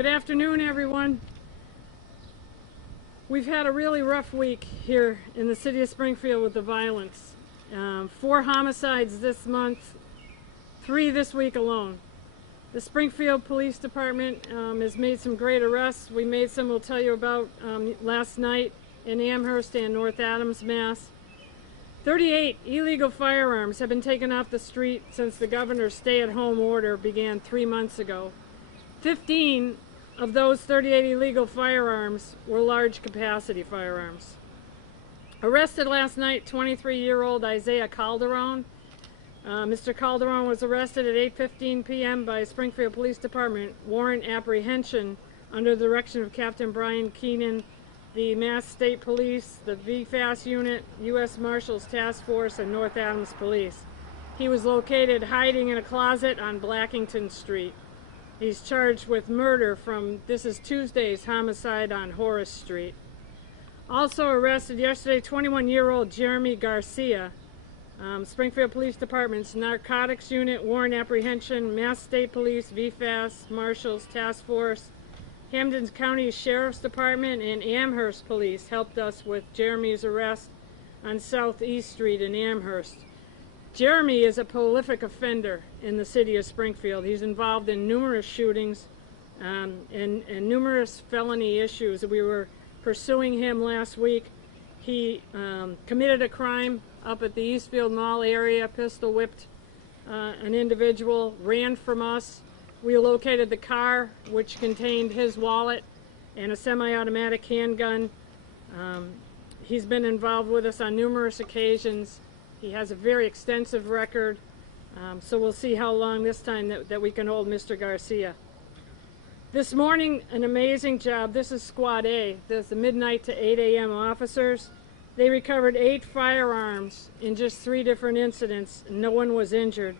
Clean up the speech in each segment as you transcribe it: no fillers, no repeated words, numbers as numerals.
Good afternoon, everyone. We've had a really rough week here in the city of Springfield with the violence. 4 homicides this month, 3 this week alone. The Springfield Police Department has made some great arrests. We made some we'll tell you about last night in Amherst and North Adams, Mass. 38 illegal firearms have been taken off the street since the governor's stay-at-home order began 3 months ago. 15 of those 38 illegal firearms were large capacity firearms. Arrested last night, 23-year-old Isaiah Calderon. Mr. Calderon was arrested at 8:15 p.m. by Springfield Police Department warrant apprehension under the direction of Captain Brian Keenan, the Mass State Police, the VFAS unit, U.S. Marshals Task Force, and North Adams Police. He was located hiding in a closet on Blackington Street. He's charged with murder from, this is Tuesday's homicide on Horace Street. Also arrested yesterday, 21-year-old Jeremy Garcia. Springfield Police Department's Narcotics Unit, Warrant Apprehension, Mass State Police, VFAS, Marshals Task Force, Hampden County Sheriff's Department, and Amherst Police helped us with Jeremy's arrest on Southeast Street in Amherst. Jeremy is a prolific offender in the city of Springfield. He's involved in numerous shootings and numerous felony issues. We were pursuing him last week. He committed a crime up at the Eastfield Mall area, pistol whipped an individual, ran from us. We located the car, which contained his wallet and a semi-automatic handgun. He's been involved with us on numerous occasions. He has a very extensive record, so we'll see how long this time that we can hold Mr. Garcia. This morning, an amazing job. This is Squad A. This is the midnight to 8 a.m. officers. They recovered 8 firearms in just 3 different incidents, and no one was injured.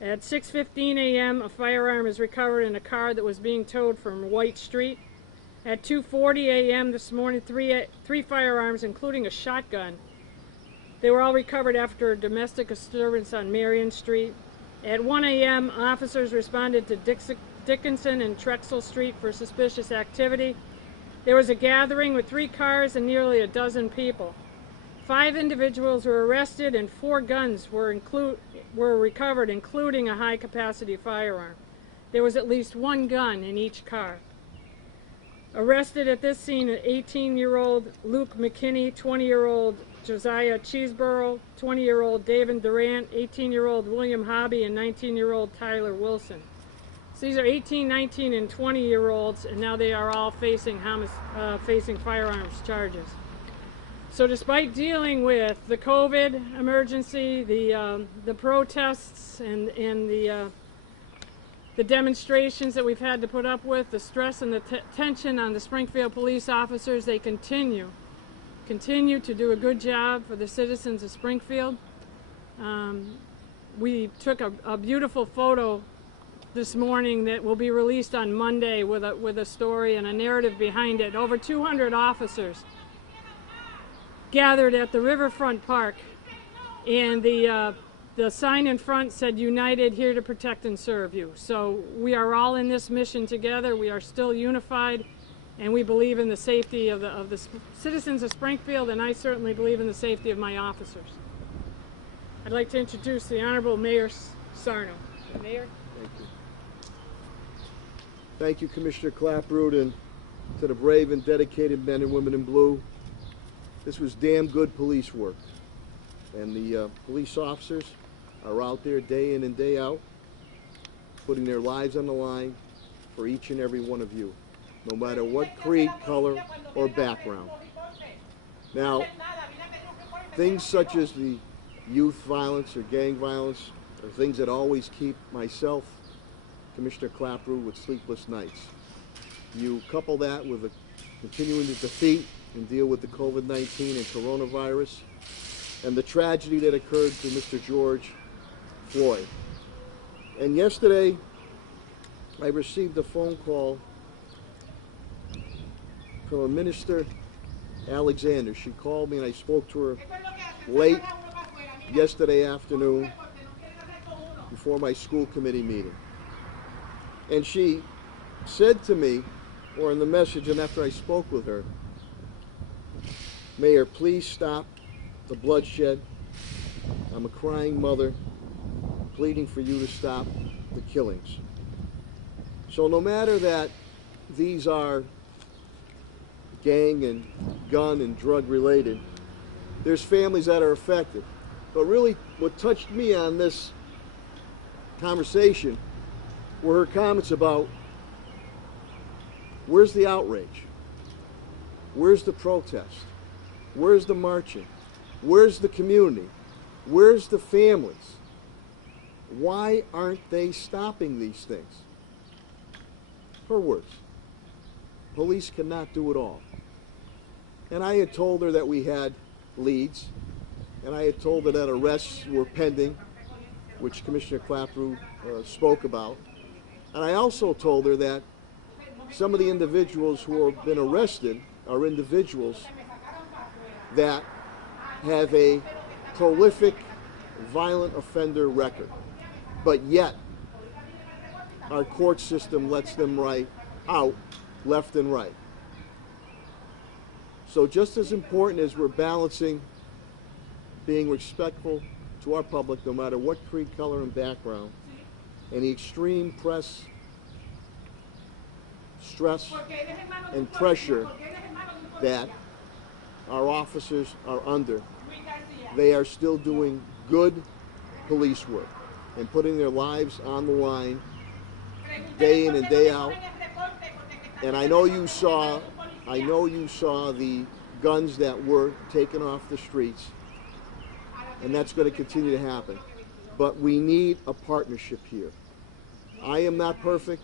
At 6:15 a.m., a firearm is recovered in a car that was being towed from White Street. At 2:40 a.m. this morning, three firearms, including a shotgun. They were all recovered after a domestic disturbance on Marion Street. At 1 a.m., officers responded to Dickinson and Trexel Street for suspicious activity. There was a gathering with 3 cars and nearly a dozen people. 5 individuals were arrested and 4 guns were recovered, including a high-capacity firearm. There was at least 1 gun in each car. Arrested at this scene, 18-year-old Luke McKinney, 20-year-old Josiah Cheeseborough, 20-year-old David Durant, 18-year-old William Hobby, and 19-year-old Tyler Wilson. So these are 18, 19, and 20-year-olds, and now they are all facing firearms charges. So despite dealing with the COVID emergency, the protests, and the demonstrations that we've had to put up with, the stress and the tension on the Springfield police officers, they continue to do a good job for the citizens of Springfield. We took a beautiful photo this morning that will be released on Monday with a story and a narrative behind it. Over 200 officers gathered at the Riverfront Park, and the sign in front said, "United, here to protect and serve you." So we are all in this mission together. We are still unified, and we believe in the safety of the citizens of Springfield, and I certainly believe in the safety of my officers. I'd like to introduce the Honorable Mayor Sarno. Mayor. Thank you. Thank you, Commissioner Clapprood, and to the brave and dedicated men and women in blue. This was damn good police work, and the police officers are out there day in and day out, putting their lives on the line for each and every one of you, no matter what creed, color, or background. Now, things such as the youth violence or gang violence are things that always keep myself, Commissioner Clapprood, with sleepless nights. You couple that with the continuing to defeat and deal with the COVID-19 and coronavirus, and the tragedy that occurred to Mr. George Floyd. And yesterday, I received a phone call from a Minister Alexander. She called me and I spoke to her late yesterday afternoon before my school committee meeting. And she said to me, or in the message and after I spoke with her, Mayor, please stop the bloodshed. I'm a crying mother pleading for you to stop the killings. So no matter that these are gang and gun and drug related, there's families that are affected. But really what touched me on this conversation were her comments about where's the outrage? Where's the protest? Where's the marching? Where's the community? Where's the families? Why aren't they stopping these things? Her words. Police cannot do it all. And I had told her that we had leads, and I had told her that arrests were pending, which Commissioner Clapprood spoke about. And I also told her that some of the individuals who have been arrested are individuals that have a prolific violent offender record, but yet our court system lets them out left and right. So just as important as we're balancing being respectful to our public, no matter what creed, color, and background, and the extreme press, stress, and pressure that our officers are under, they are still doing good police work and putting their lives on the line day in and day out. And I know you saw the guns that were taken off the streets, and that's going to continue to happen. But we need a partnership here. I am not perfect,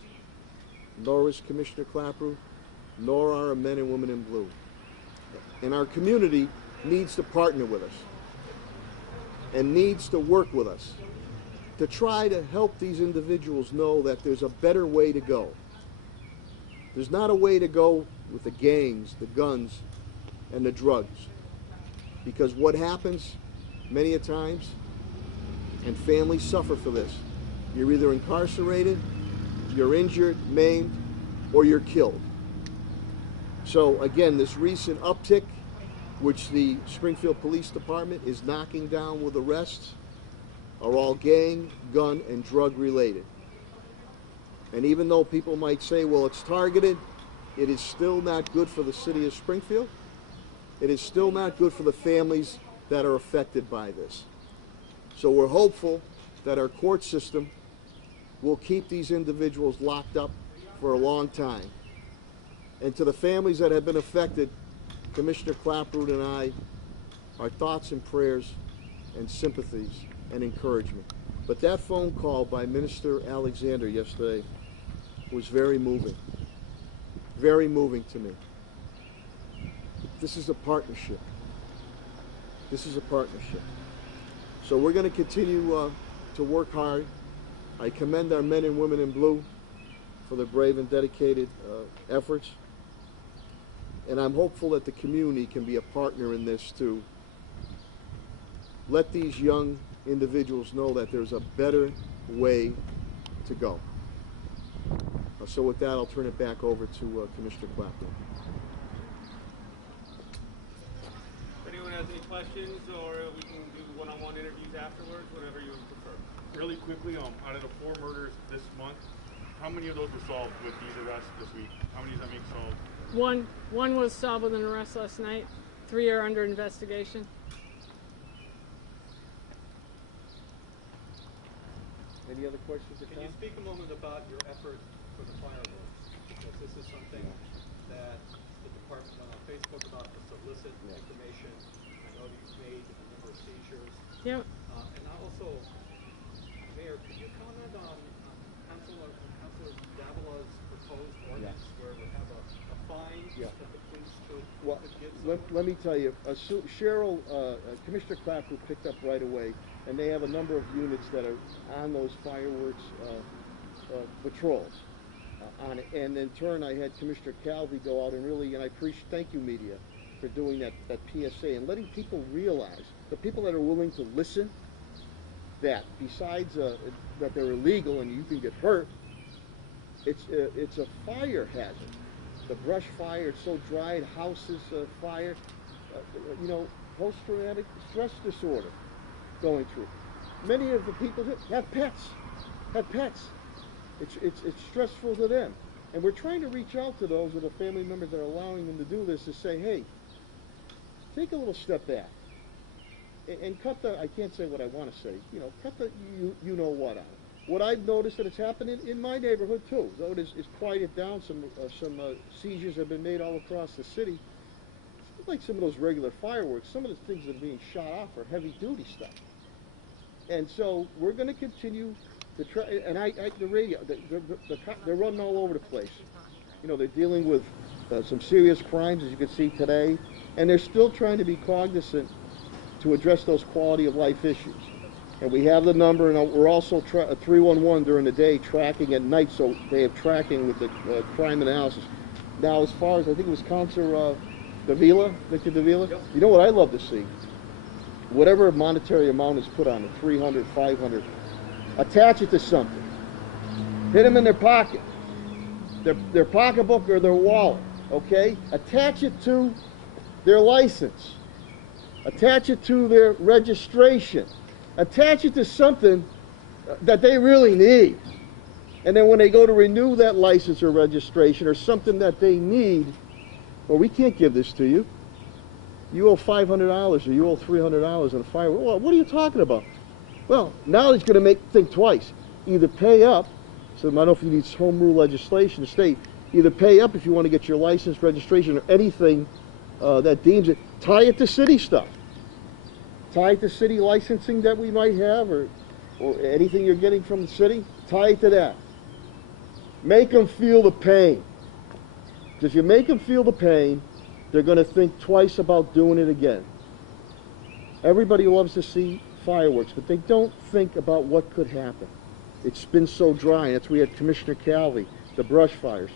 nor is Commissioner Clapprood, nor are our men and women in blue. And our community needs to partner with us and needs to work with us to try to help these individuals know that there's a better way to go. There's not a way to go with the gangs, the guns, and the drugs. Because what happens many a times, and families suffer for this, you're either incarcerated, you're injured, maimed, or you're killed. So again, this recent uptick, which the Springfield Police Department is knocking down with arrests, are all gang, gun, and drug related. And even though people might say, well, it's targeted, it is still not good for the city of Springfield. It is still not good for the families that are affected by this. So we're hopeful that our court system will keep these individuals locked up for a long time. And to the families that have been affected, Commissioner Clapprood and I, our thoughts and prayers and sympathies and encouragement. But that phone call by Minister Alexander yesterday was very moving to me. This is a partnership. This is a partnership. So we're going to continue to work hard. I commend our men and women in blue for their brave and dedicated efforts. And I'm hopeful that the community can be a partner in this too. Let these young individuals know that there's a better way to go. So with that, I'll turn it back over to Commissioner Clapprood. If anyone has any questions, or we can do one-on-one interviews afterwards, whatever you prefer. Really quickly, out of the 4 murders this month, how many of those were solved with these arrests this week? How many is that being solved? One was solved with an arrest last night. 3 are under investigation. Any other questions? Can you speak a moment about your effort for the fireworks? Because this is something that the department went on Facebook about to solicit information. I know you've made a number of seizures. Yep. And also, Mayor, could you comment on Councilor Davila's proposed ordinance where we have a fine that the police could give someone? Let me tell you, Cheryl, Commissioner Clapprood picked up right away, and they have a number of units that are on those fireworks patrols on it. And in turn, I had Commissioner Calvi go out and really, and I appreciate, thank you media, for doing that PSA and letting people realize, the people that are willing to listen, that besides that they're illegal and you can get hurt, it's a fire hazard. The brush fire, it's so dried, houses fire, you know, post-traumatic stress disorder going through. Many of the people have pets, It's stressful to them. And we're trying to reach out to those with the family members that are allowing them to do this to say, hey, take a little step back and cut the, I can't say what I want to say, you know, cut the you know what out. What I've noticed that it's happening in my neighborhood too, though it is quieted down, some seizures have been made all across the city. It's like some of those regular fireworks, some of the things that are being shot off are heavy duty stuff. And so we're going to continue to try, and the radio, they're running all over the place. You know, they're dealing with some serious crimes, as you can see today, and they're still trying to be cognizant to address those quality of life issues. And we have the number, and we're also 311 during the day, tracking at night, so they have tracking with the crime analysis. Now, as far as, I think it was Counselor Victor Davila, yep. You know what I love to see? Whatever monetary amount is put on it, 300, 500, attach it to something. Hit them in their pocket, their pocketbook or their wallet, okay? Attach it to their license. Attach it to their registration. Attach it to something that they really need. And then when they go to renew that license or registration or something that they need, well, we can't give this to you. You owe $500 or you owe $300 on a firework. Well, what are you talking about? Well, now he's going to think twice. Either pay up, so I don't know if you need home rule legislation to state, either pay up if you want to get your license, registration, or anything that deems it, tie it to city stuff. Tie it to city licensing that we might have, or anything you're getting from the city, tie it to that. Make them feel the pain. Because if you make them feel the pain, they're going to think twice about doing it again. Everybody loves to see fireworks, but they don't think about what could happen. It's been so dry. That's why we had Commissioner Calvi, the brush fires.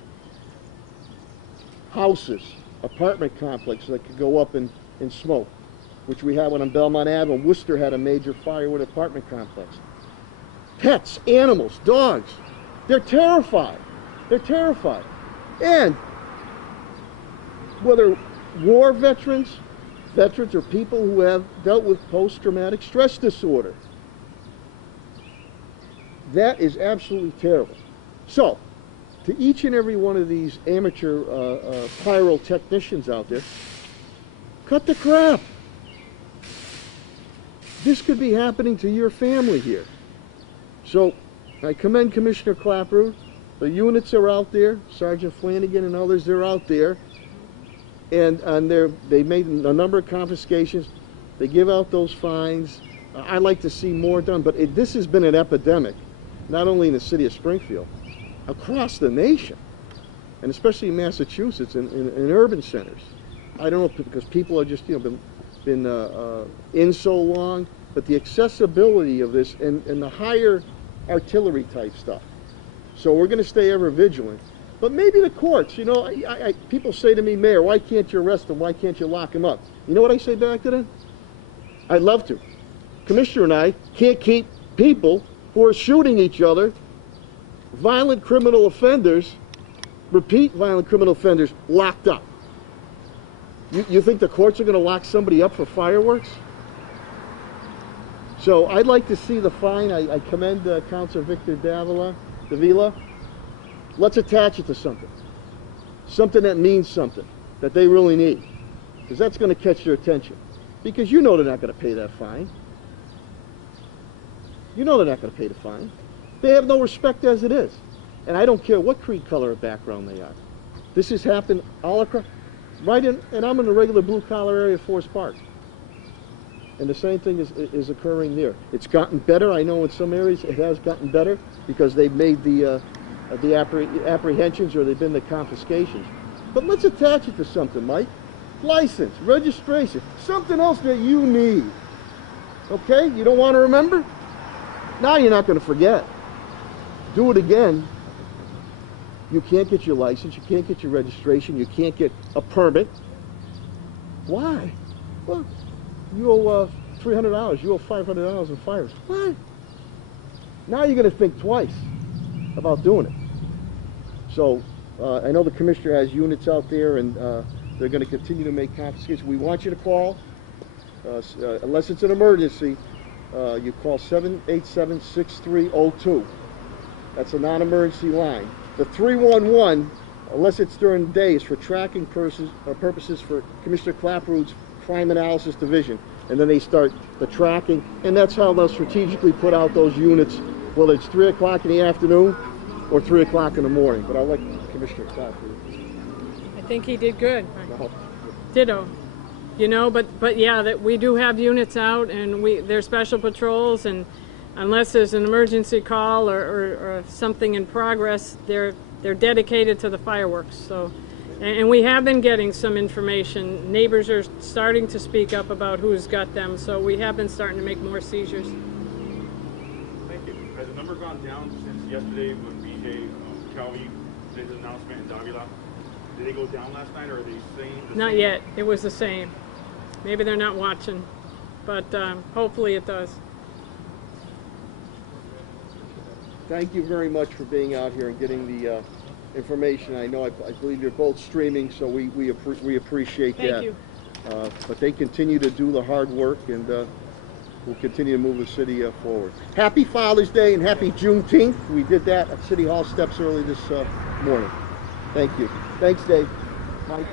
Houses, apartment complexes that could go up in smoke, which we had one on Belmont Avenue. Worcester had a major fire with an apartment complex. Pets, animals, dogs, they're terrified. They're terrified. And whether war veterans or people who have dealt with post-traumatic stress disorder, that is absolutely terrible. So, to each and every one of these amateur pyrotechnicians out there, cut the crap. This could be happening to your family here. So I commend Commissioner Clapprood. The units are out there. Sergeant Flanagan and others, they're out there. And they made a number of confiscations. They give out those fines. I'd like to see more done. But this has been an epidemic, not only in the city of Springfield, across the nation. And especially in Massachusetts, in urban centers. I don't know, because people are just, you know, been in so long, but the accessibility of this and the higher artillery type stuff. So we're going to stay ever vigilant. But maybe the courts, you know, people say to me, Mayor, why can't you arrest them? Why can't you lock them up? You know what I say back to them? I'd love to. Commissioner and I can't keep people who are shooting each other, violent criminal offenders, repeat violent criminal offenders, locked up. You think the courts are going to lock somebody up for fireworks? So I'd like to see the fine. I commend Counselor Victor Davila. Let's attach it to something. Something that means something, that they really need. Because that's going to catch their attention. Because you know they're not going to pay that fine. You know they're not going to pay the fine. They have no respect as it is. And I don't care what creed, color, or background they are. This has happened all across. And I'm in the regular blue-collar area of Forest Park. And the same thing is occurring there. It's gotten better. I know in some areas it has gotten better because they've made the apprehensions or they've been the confiscations. But let's attach it to something, Mike. License, registration, something else that you need. Okay? You don't want to remember? Now you're not going to forget. Do it again. You can't get your license, you can't get your registration, you can't get a permit. Why? Well, you owe $300, you owe $500 in fines. Why? Now you're going to think twice about doing it. So I know the commissioner has units out there, and they're going to continue to make confiscations. We want you to call, unless it's an emergency. You call 787-6302. That's a non-emergency line. The 311, unless it's during the day, is for tracking purposes for Commissioner Clapprood's Crime Analysis Division. And then they start the tracking, and that's how they'll strategically put out those units, whether it's 3 o'clock in the afternoon or 3 o'clock in the morning. But I'll let Commissioner Clapprood. I think he did good. No. Ditto. You know, but yeah, that we do have units out, and they're special patrols, and unless there's an emergency call or something in progress, they're dedicated to the fireworks. So, and we have been getting some information. Neighbors are starting to speak up about who's got them, so we have been starting to make more seizures. Thank you. Has the number gone down since yesterday when BJ Calvi did his announcement in Davila? Did they go down last night, or are they saying the Not same? yet. It was the same. Maybe they're not watching, but hopefully it does. Thank you very much for being out here and getting the information. I know, I believe you're both streaming, so we appreciate that. Thank you. But they continue to do the hard work, and we'll continue to move the city forward. Happy Father's Day and happy Juneteenth. We did that at City Hall steps early this morning. Thank you. Thanks, Dave. Mike.